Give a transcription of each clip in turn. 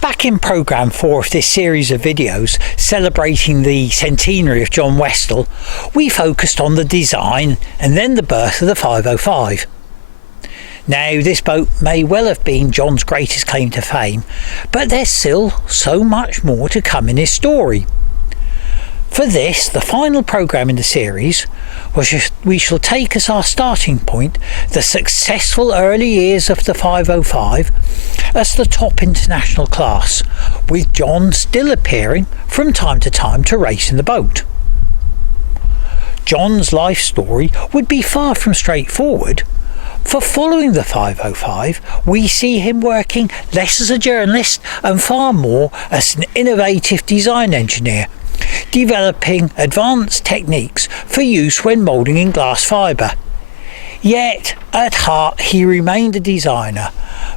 Back in programme 4 of this series of videos celebrating the centenary of John Westell, we focused on the design and then the birth of the 505. Now, this boat may well have been John's greatest claim to fame, but there's still so much more to come in his story. For this, the final programme in the series, we shall take as our starting point the successful early years of the 505 as the top international class, with John still appearing from time to time to race in the boat. John's life story would be far from straightforward, for following the 505 we see him working less as a journalist and far more as an innovative design engineer, developing advanced techniques for use when moulding in glass fibre. Yet at heart he remained a designer,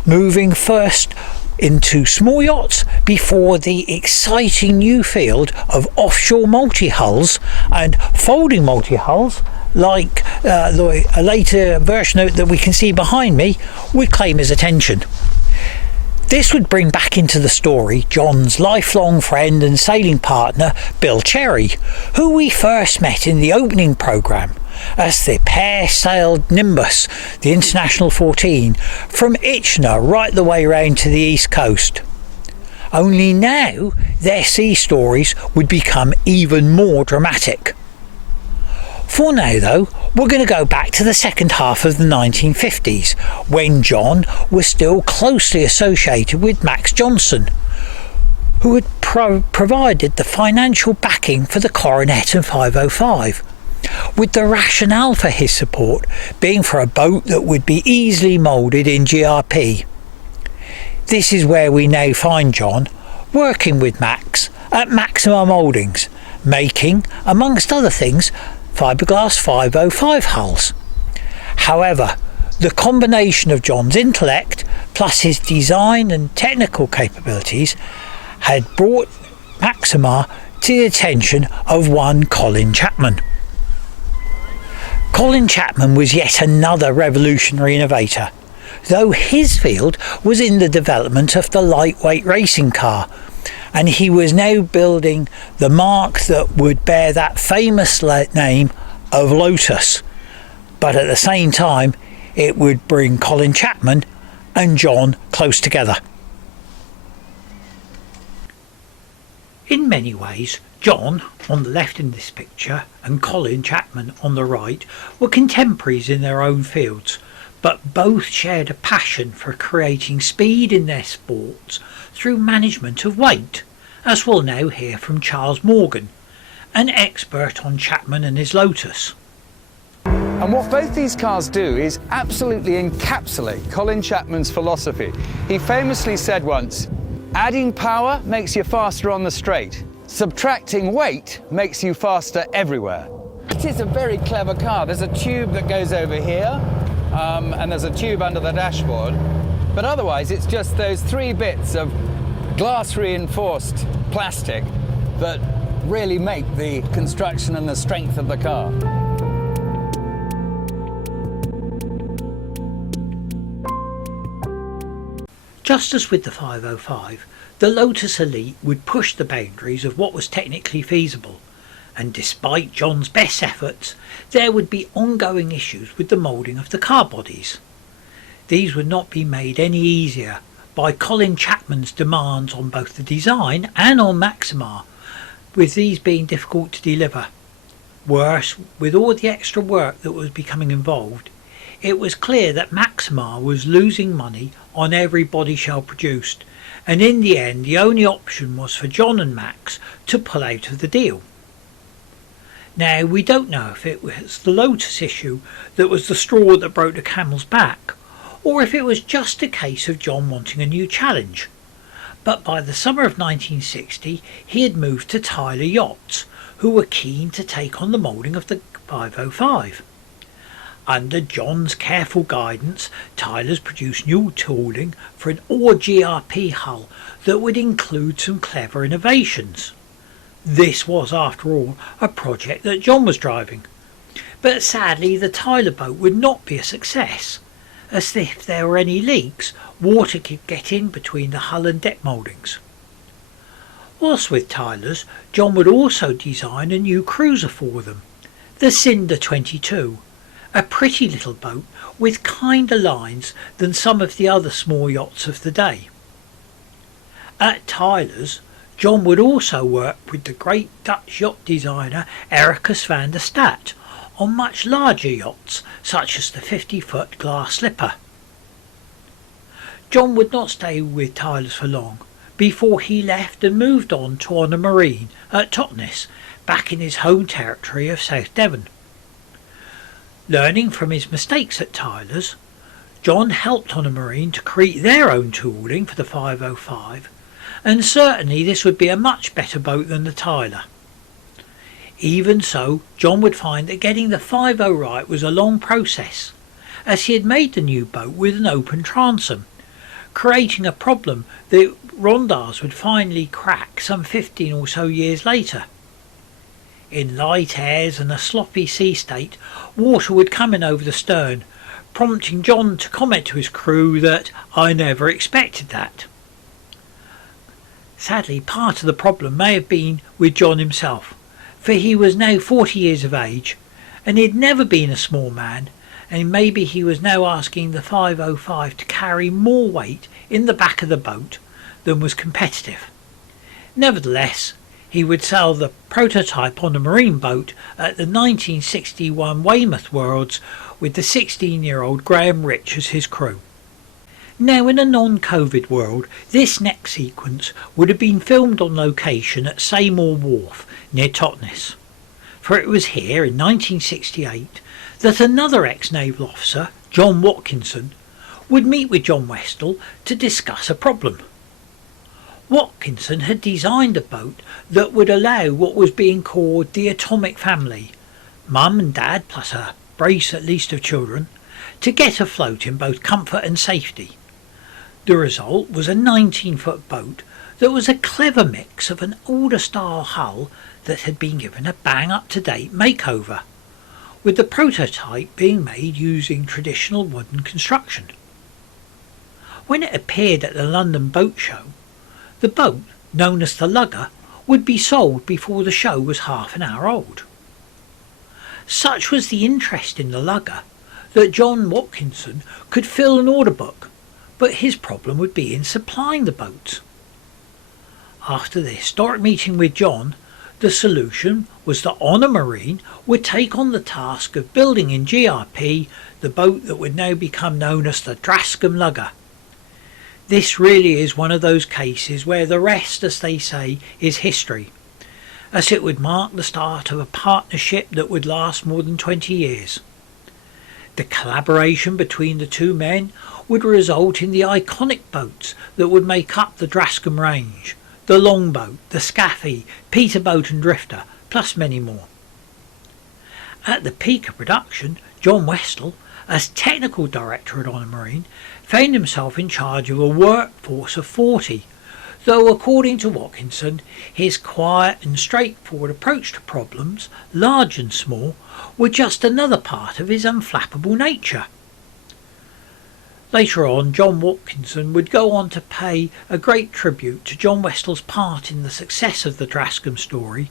moving first into small yachts before the exciting new field of offshore multi-hulls and folding multi-hulls, like a later version that we can see behind me, would claim his attention. This would bring back into the story John's lifelong friend and sailing partner Bill Cherry, who we first met in the opening programme as the pair sailed Nimbus, the International 14, from Itchenor right the way round to the east coast. Only now their sea stories would become even more dramatic. For now though, we're going to go back to the second half of the 1950s, when John was still closely associated with Max Johnson, who had provided the financial backing for the Coronet and 505, with the rationale for his support being for a boat that would be easily moulded in GRP. This is where we now find John working with Max at Maxima Mouldings, making, amongst other things, fiberglass 505 hulls. However, the combination of John's intellect plus his design and technical capabilities had brought Maxima to the attention of one Colin Chapman. Colin Chapman was yet another revolutionary innovator, though his field was in the development of the lightweight racing car, and he was now building the mark that would bear that famous name of Lotus. But at the same time, it would bring Colin Chapman and John close together. In many ways, John, on the left in this picture, and Colin Chapman on the right, were contemporaries in their own fields, but both shared a passion for creating speed in their sports through management of weight, as we'll now hear from Charles Morgan, an expert on Chapman and his Lotus. And what both these cars do is absolutely encapsulate Colin Chapman's philosophy. He famously said once, "Adding power makes you faster on the straight. Subtracting weight makes you faster everywhere." It is a very clever car. There's a tube that goes over here, and there's a tube under the dashboard. But otherwise, it's just those three bits of glass-reinforced plastic that really make the construction and the strength of the car. Just as with the 505, the Lotus Elite would push the boundaries of what was technically feasible, and despite John's best efforts, there would be ongoing issues with the moulding of the car bodies. These would not be made any easier by Colin Chapman's demands on both the design and on Maxima, with these being difficult to deliver. Worse, with all the extra work that was becoming involved, it was clear that Maxima was losing money on every body shell produced, and in the end the only option was for John and Max to pull out of the deal. Now, we don't know if it was the Lotus issue that was the straw that broke the camel's back, or if it was just a case of John wanting a new challenge. But by the summer of 1960 he had moved to Tyler Yachts, who were keen to take on the moulding of the 505. Under John's careful guidance, Tyler's produced new tooling for an all GRP hull that would include some clever innovations. This was, after all, a project that John was driving. But sadly, the Tyler boat would not be a success, as if there were any leaks, water could get in between the hull and deck mouldings. Whilst with Tyler's, John would also design a new cruiser for them, the Cinder 22, a pretty little boat with kinder lines than some of the other small yachts of the day. At Tyler's, John would also work with the great Dutch yacht designer Ericus van der Staat on much larger yachts such as the 50-foot glass slipper. John would not stay with Tyler's for long before he left and moved on to Honour Marine at Totnes, back in his home territory of South Devon. Learning from his mistakes at Tyler's, John helped Honour Marine to create their own tooling for the 505, and certainly this would be a much better boat than the Tyler. Even so, John would find that getting the 50 right was a long process, as he had made the new boat with an open transom, creating a problem that Rondars would finally crack some 15 or so years later. In light airs and a sloppy sea state, water would come in over the stern, prompting John to comment to his crew that "I never expected that." Sadly, part of the problem may have been with John himself, for he was now 40 years of age, and he had never been a small man, and maybe he was now asking the 505 to carry more weight in the back of the boat than was competitive. Nevertheless, he would sell the prototype on a marine boat at the 1961 Weymouth Worlds with the 16-year-old Graham Rich as his crew. Now, in a non-COVID world, this next sequence would have been filmed on location at Seymour Wharf near Totnes, for it was here in 1968 that another ex-naval officer, John Watkinson, would meet with John Westell to discuss a problem. Watkinson had designed a boat that would allow what was being called the atomic family, Mum and Dad plus a brace at least of children, to get afloat in both comfort and safety. The result was a 19-foot boat that was a clever mix of an older style hull that had been given a bang up-to-date makeover, with the prototype being made using traditional wooden construction. When it appeared at the London Boat Show, the boat, known as the Lugger, would be sold before the show was half an hour old. Such was the interest in the Lugger that John Watkinson could fill an order book, but his problem would be in supplying the boats. After the historic meeting with John, the solution was that Honour Marine would take on the task of building in GRP the boat that would now become known as the Drascombe Lugger. This really is one of those cases where the rest, as they say, is history, as it would mark the start of a partnership that would last more than 20 years. The collaboration between the two men would result in the iconic boats that would make up the Drascombe range, the Longboat, the Scaffy, Peterboat and Drifter, plus many more. At the peak of production, John Westell, as technical director at Honour Marine, found himself in charge of a workforce of 40, though according to Watkinson, his quiet and straightforward approach to problems, large and small, were just another part of his unflappable nature. Later on, John Watkinson would go on to pay a great tribute to John Westell's part in the success of the Drascombe story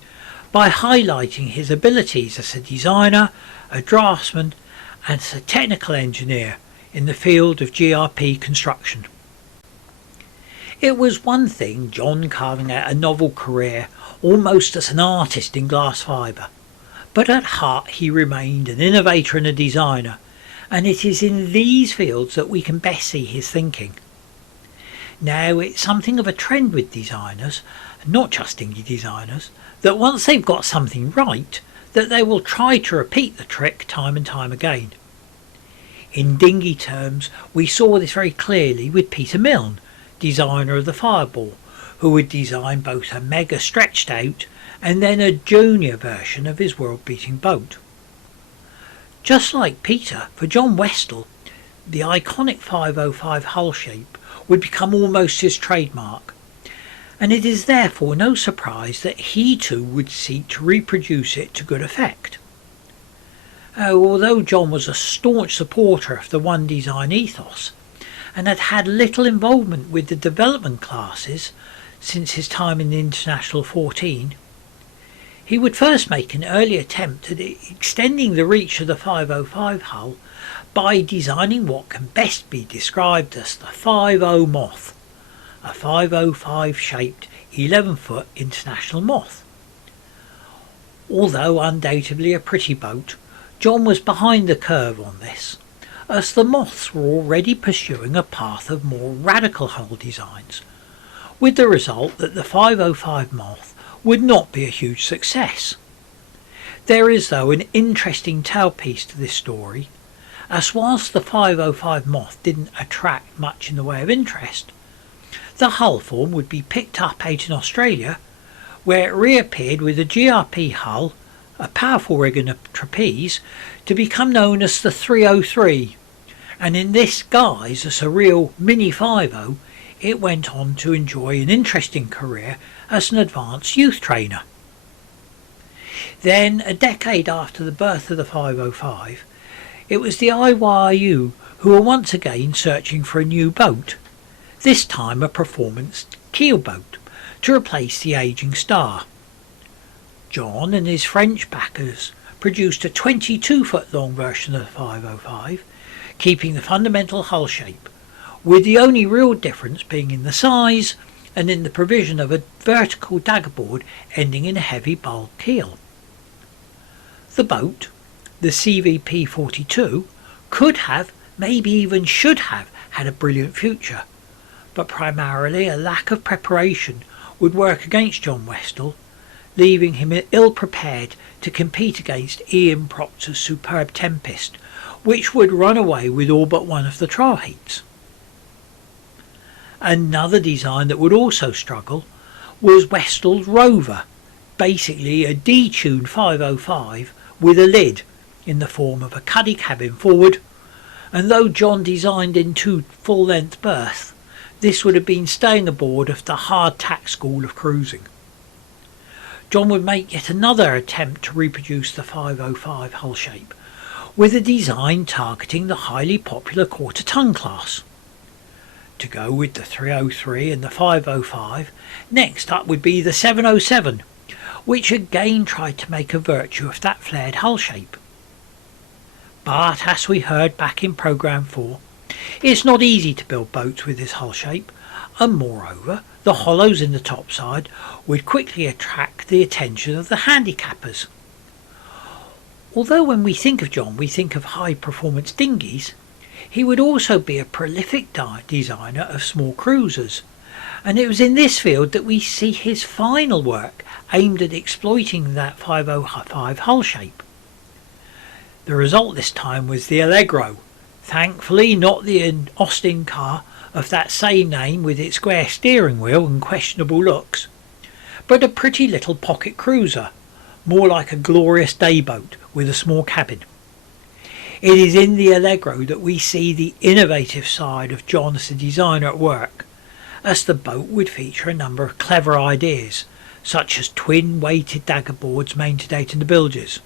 by highlighting his abilities as a designer, a draftsman and as a technical engineer in the field of GRP construction. It was one thing John carving out a novel career almost as an artist in glass fibre, but at heart he remained an innovator and a designer, and it is in these fields that we can best see his thinking. Now, it's something of a trend with designers, not just dinghy designers, that once they've got something right, that they will try to repeat the trick time and time again. In dinghy terms, we saw this very clearly with Peter Milne, designer of the Fireball, who would design both a mega stretched out and then a junior version of his world-beating boat. Just like Peter, for John Westell, the iconic 505 hull shape would become almost his trademark, and it is therefore no surprise that he too would seek to reproduce it to good effect. Although John was a staunch supporter of the one design ethos and had had little involvement with the development classes since his time in the International 14, he would first make an early attempt at extending the reach of the 505 hull by designing what can best be described as the 50 Moth, a 505 shaped 11-foot international moth. Although undoubtedly a pretty boat, John was behind the curve on this, as the Moths were already pursuing a path of more radical hull designs, with the result that the 505 Moth would not be a huge success. There is though an interesting tailpiece to this story, as whilst the 505 Moth didn't attract much in the way of interest, the hull form would be picked up out in Australia, where it reappeared with a GRP hull, a powerful rig and a trapeze, to become known as the 303, and in this guise as a real mini 50, it went on to enjoy an interesting career as an advanced youth trainer. Then, a decade after the birth of the 505, it was the IYU who were once again searching for a new boat, this time a performance keel boat, to replace the ageing Star. John and his French backers produced a 22-foot long version of the 505, keeping the fundamental hull shape, with the only real difference being in the size and in the provision of a vertical daggerboard ending in a heavy bulk keel. The boat, the CVP 42, could have, maybe even should have, had a brilliant future, but primarily a lack of preparation would work against John Westell, leaving him ill prepared to compete against Ian Proctor's superb Tempest, which would run away with all but one of the trial heats. Another design that would also struggle was Westell's Rover, basically a detuned 505 with a lid in the form of a cuddy cabin forward, and though John designed in 2 full-length berths, this would have been staying aboard of the hard-tack school of cruising. John would make yet another attempt to reproduce the 505 hull shape, with a design targeting the highly popular quarter-ton class. To go with the 303 and the 505, next up would be the 707, which again tried to make a virtue of that flared hull shape. But as we heard back in Programme 4, it's not easy to build boats with this hull shape, and moreover, the hollows in the topside would quickly attract the attention of the handicappers. Although when we think of John we think of high-performance dinghies, he would also be a prolific designer of small cruisers, and it was in this field that we see his final work aimed at exploiting that 505 hull shape. The result this time was the Allegro, thankfully not the Austin car of that same name with its square steering wheel and questionable looks, but a pretty little pocket cruiser, more like a glorious day boat with a small cabin. It is in the Allegro that we see the innovative side of John as a designer at work, as the boat would feature a number of clever ideas, such as twin-weighted daggerboards mounted out in the bilges.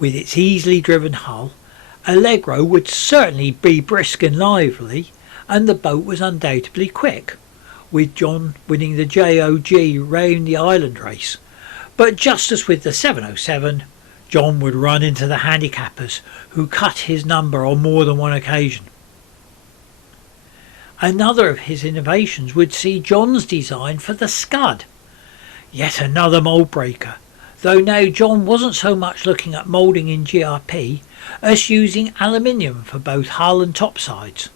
With its easily driven hull, Allegro would certainly be brisk and lively, and the boat was undoubtedly quick, with John winning the JOG round the island race. But just as with the 707, John would run into the handicappers, who cut his number on more than one occasion. Another of his innovations would see John's design for the Scud, yet another mould breaker, though now John wasn't so much looking at moulding in GRP as using aluminium for both hull and topsides.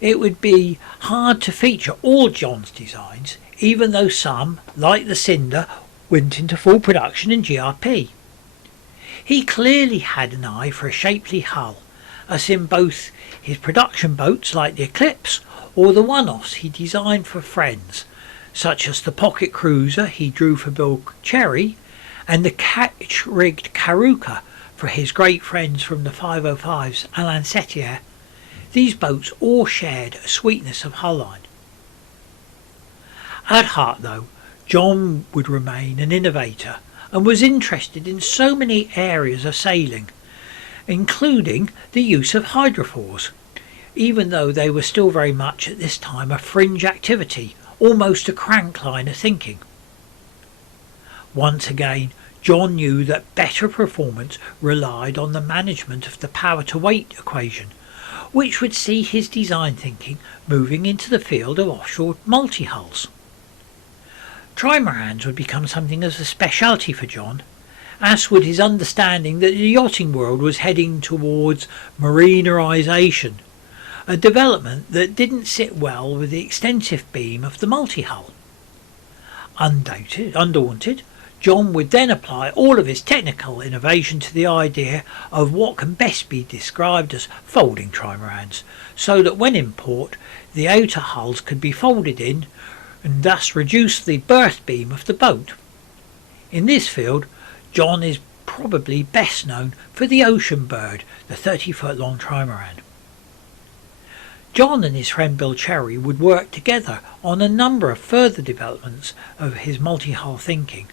It would be hard to feature all John's designs, even though some, like the Cinder, went into full production in GRP. He clearly had an eye for a shapely hull, as in both his production boats like the Eclipse or the one-offs he designed for friends, such as the pocket cruiser he drew for Bill Cherry and the catch-rigged Karuka for his great friends from the 505's Alain Setier. These boats all shared a sweetness of hull line. At heart, though, John would remain an innovator, and was interested in so many areas of sailing, including the use of hydrofours, even though they were still very much at this time a fringe activity, almost a crank line of thinking. Once again, John knew that better performance relied on the management of the power-to-weight equation, which would see his design thinking moving into the field of offshore multi-hulls. Trimarans would become something of a speciality for John, as would his understanding that the yachting world was heading towards marinerisation, a development that didn't sit well with the extensive beam of the multi-hull. Undaunted, John would then apply all of his technical innovation to the idea of what can best be described as folding trimarans, so that when in port the outer hulls could be folded in and thus reduce the berth beam of the boat. In this field, John is probably best known for the Ocean Bird, the 30-foot long trimaran. John and his friend Bill Cherry would work together on a number of further developments of his multi-hull thinking,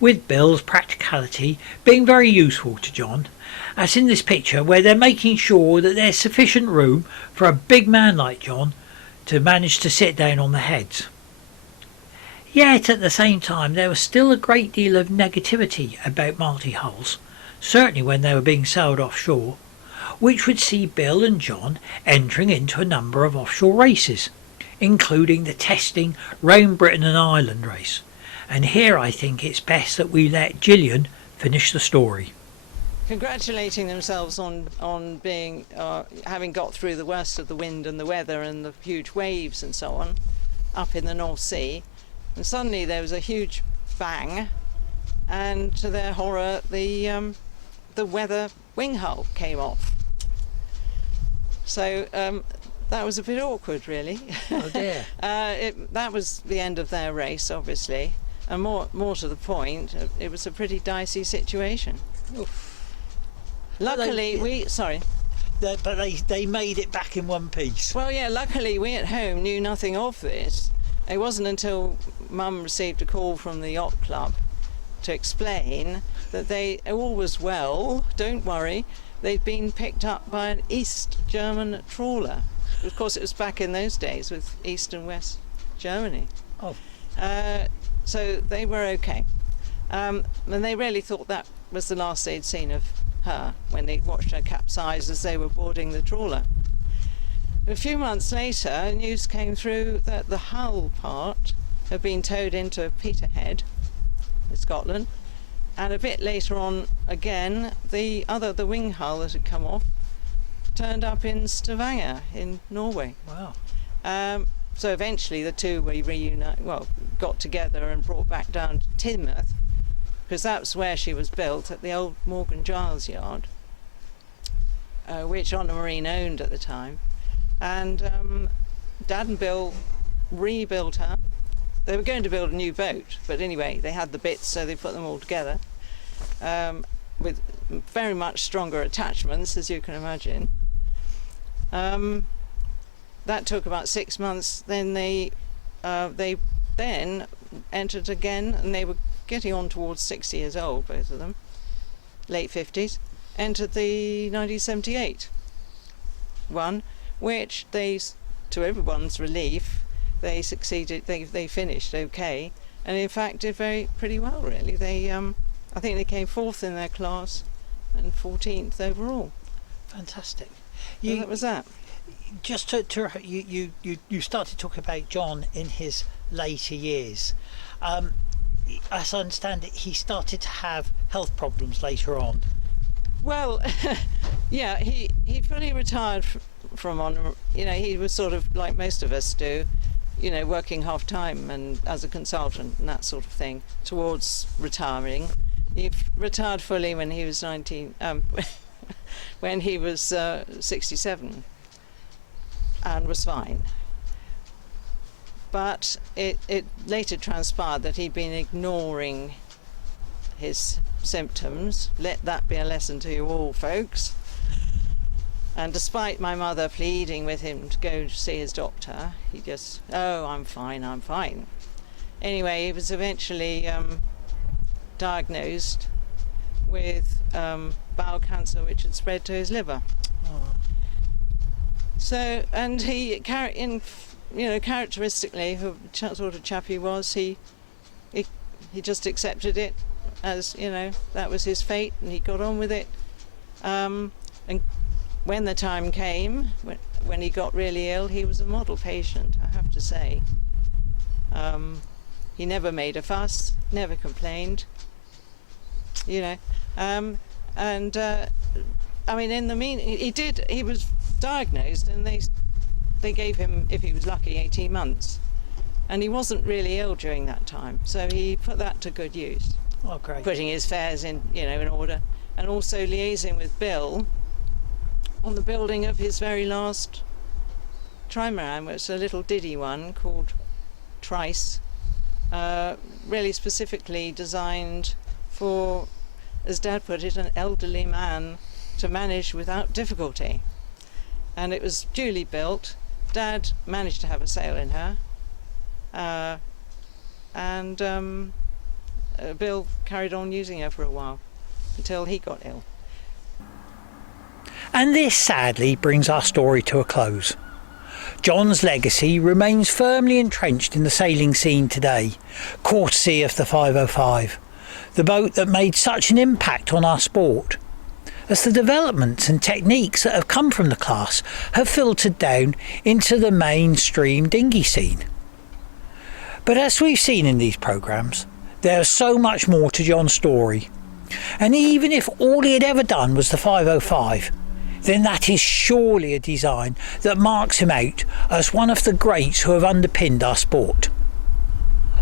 with Bill's practicality being very useful to John, as in this picture where they're making sure that there's sufficient room for a big man like John to manage to sit down on the heads. Yet at the same time there was still a great deal of negativity about multi-hulls, certainly when they were being sailed offshore, which would see Bill and John entering into a number of offshore races, including the testing round Britain and Ireland race. And here I think it's best that we let Gillian finish the story. Congratulating themselves on being having got through the worst of the wind and the weather and the huge waves and so on up in the North Sea, and suddenly there was a huge bang, and to their horror the weather wing hull came off. So that was a bit awkward, really. Oh dear. That was the end of their race, obviously. And more to the point, it was a pretty dicey situation. Oof. Luckily, But they made it back in one piece. Well, yeah, luckily we at home knew nothing of this. It wasn't until Mum received a call from the yacht club to explain that all was well, don't worry, they'd been picked up by an East German trawler. Of course, it was back in those days with East and West Germany. Oh. So they were okay. And they really thought that was the last they'd seen of her when they watched her capsize as they were boarding the trawler. A few months later, news came through that the hull part had been towed into Peterhead in Scotland, and a bit later on again the wing hull that had come off turned up in Stavanger in Norway. Wow. So eventually the two were got together and brought back down to Teignmouth, because that's where she was built, at the old Morgan Giles yard, which Honor Marine owned at the time. And Dad and Bill rebuilt her. They were going to build a new boat, but anyway, they had the bits, so they put them all together with very much stronger attachments, as you can imagine. That took about 6 months. Then they then entered again, and they were getting on towards 60 years old, both of them, late 50s, entered the 1978 one, which they, to everyone's relief, they succeeded, they finished okay, and in fact did pretty well, really. I think they came 4th in their class and 14th overall. Fantastic. So that was that. Just you started to talk about John in his later years. As I understand it, he started to have health problems later on. Well, yeah, he fully retired from Honor. He was sort of like most of us do, working half time and as a consultant and that sort of thing towards retiring. He retired fully when he was 19. When he was 67. And was fine. But it later transpired that he'd been ignoring his symptoms. Let that be a lesson to you all, folks. And despite my mother pleading with him to go see his doctor, he just, I'm fine. Anyway, he was eventually diagnosed with bowel cancer, which had spread to his liver. So, and he characteristically, the sort of chap he was, he just accepted it as, that was his fate, and he got on with it. And when the time came, when he got really ill, he was a model patient, I have to say. He never made a fuss, never complained, and I mean, in the he was diagnosed, and they gave him, if he was lucky, 18 months, and he wasn't really ill during that time, so he put that to good use. Oh, great. Putting his fares in order, and also liaising with Bill on the building of his very last trimaran, which is a little diddy one called Trice, really specifically designed for, as Dad put it, an elderly man to manage without difficulty. And it was duly built. Dad managed to have a sail in her, and Bill carried on using her for a while until he got ill. And this sadly brings our story to a close. John's legacy remains firmly entrenched in the sailing scene today, courtesy of the 505, the boat that made such an impact on our sport, as the developments and techniques that have come from the class have filtered down into the mainstream dinghy scene. But as we've seen in these programmes, there's so much more to John's story, and even if all he had ever done was the 505, then that is surely a design that marks him out as one of the greats who have underpinned our sport.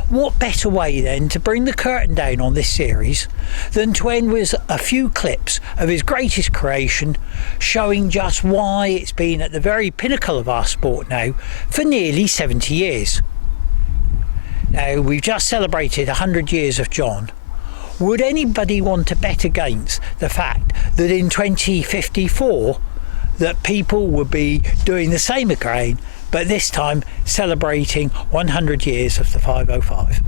What better way then to bring the curtain down on this series than to end with a few clips of his greatest creation, showing just why it's been at the very pinnacle of our sport now for nearly 70 years. Now, we've just celebrated 100 years of John. Would anybody want to bet against the fact that in 2054 that people would be doing the same again, but this time celebrating 100 years of the 505?